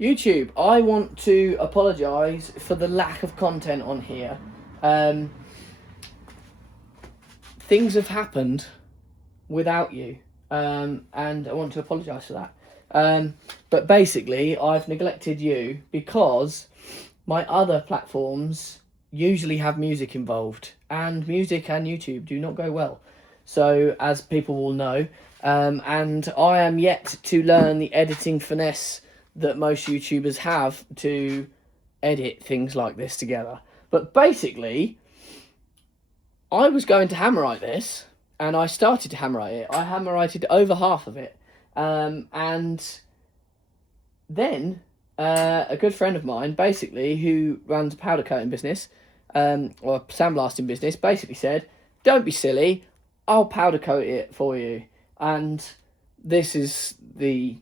YouTube, I want to apologise for the lack of content on here. Things have happened without you, and I want to apologise for that. But basically, I've neglected you because my other platforms usually have music involved, and music and YouTube do not go well. So, as people will know, and I am yet to learn the editing finesse that most YouTubers have to edit things like this together. But basically, I was going to hammerite this, and I started to hammerite it. I hammerited over half of it, and then a good friend of mine, basically, who runs a powder coating business, or a sandblasting business, basically said, "Don't be silly, I'll powder coat it for you." And this is the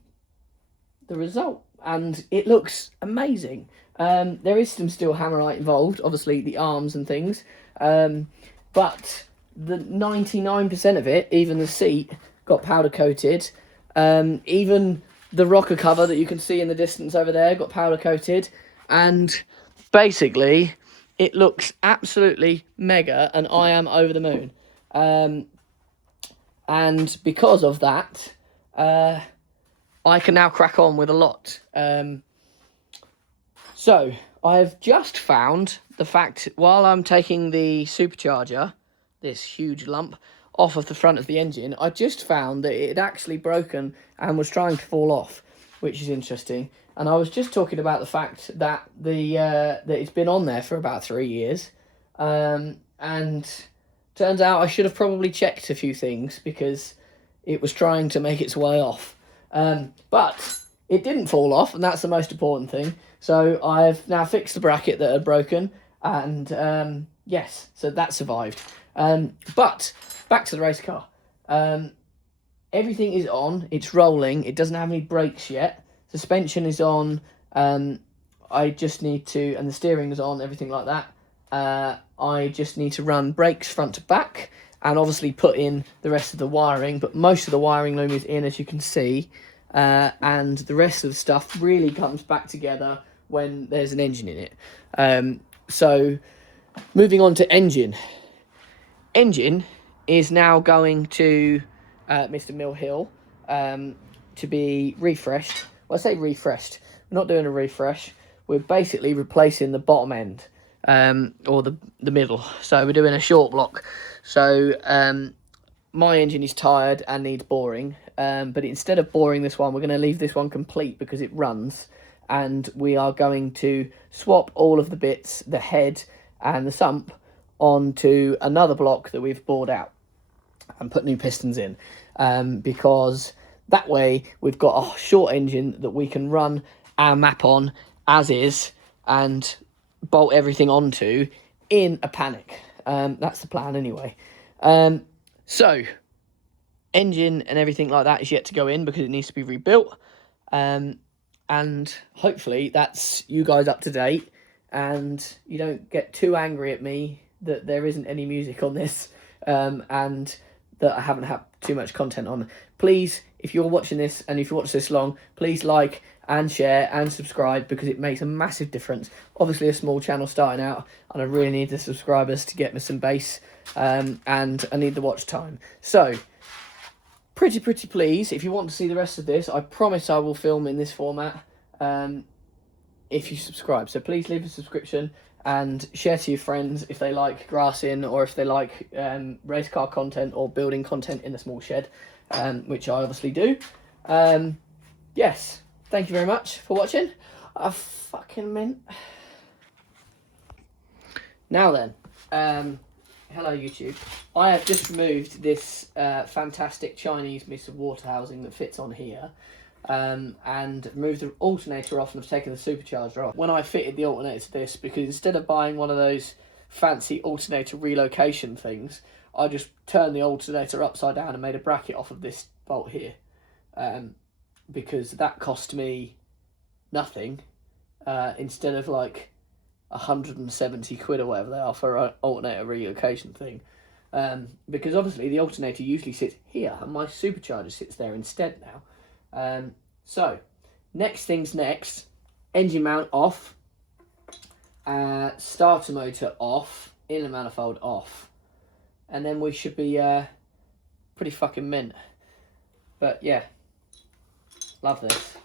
result, and it looks amazing. There is some still hammerite involved, obviously the arms and things, but the 99% of it, even the seat, got powder coated. Even the rocker cover that you can see in the distance over there got powder coated, and basically it looks absolutely mega, and I am over the moon. And because of that, I can now crack on with a lot. So I've just found the fact, while I'm taking the Supercharger, this huge lump, off of the front of the engine, I just found that it had actually broken and was trying to fall off, which is interesting. And I was just talking about the fact that that it's been on there for about 3 years, and turns out I should have probably checked a few things because it was trying to make its way off. But it didn't fall off, and that's the most important thing. So I've now fixed the bracket that had broken, and yes, so that survived. But back to the race car. Everything is on, it's rolling, it doesn't have any brakes yet. Suspension is on, I just need to, and the steering is on, everything like that. I just need to run brakes front to back, and obviously put in the rest of the wiring, but most of the wiring loom is in, as you can see, and the rest of the stuff really comes back together when there's an engine in it. So, moving on to engine. Engine is now going to Mr. Mill Hill to be refreshed. Well, I say refreshed. We're not doing a refresh. We're basically replacing the bottom end, or the middle. So we're doing a short block. So my engine is tired and needs boring. But instead of boring this one, we're going to leave this one complete because it runs. And we are going to swap all of the bits, the head and the sump, onto another block that we've bored out and put new pistons in, because that way we've got a short engine that we can run our map on as is and bolt everything onto in a panic. That's the plan anyway. So engine and everything like that is yet to go in because it needs to be rebuilt, and hopefully that's you guys up to date and you don't get too angry at me that there isn't any music on this, and that I haven't had too much content on. Please, if you're watching this and if you watch this long, please like and share and subscribe because it makes a massive difference. Obviously a small channel starting out and I really need the subscribers to get me some base, and I need the watch time. So pretty please, if you want to see the rest of this, I promise I will film in this format, if you subscribe. So please leave a subscription and share to your friends if they like grassing or if they like race car content or building content in a small shed, which I obviously do. Yes, thank you very much for watching. I fucking mint. Now then, hello YouTube. I have just removed this fantastic Chinese piece of water housing that fits on here, and removed the alternator off and have taken the supercharger off. When I fitted the alternator to this, because instead of buying one of those fancy alternator relocation things, I just turned the alternator upside down and made a bracket off of this bolt here, because that cost me nothing, instead of like 170 quid or whatever they are for an alternator relocation thing. Because obviously the alternator usually sits here and my supercharger sits there instead now. So next thing's next. engine mount off, starter motor off, inlet manifold off, and then we should be pretty fucking mint. But yeah, love this.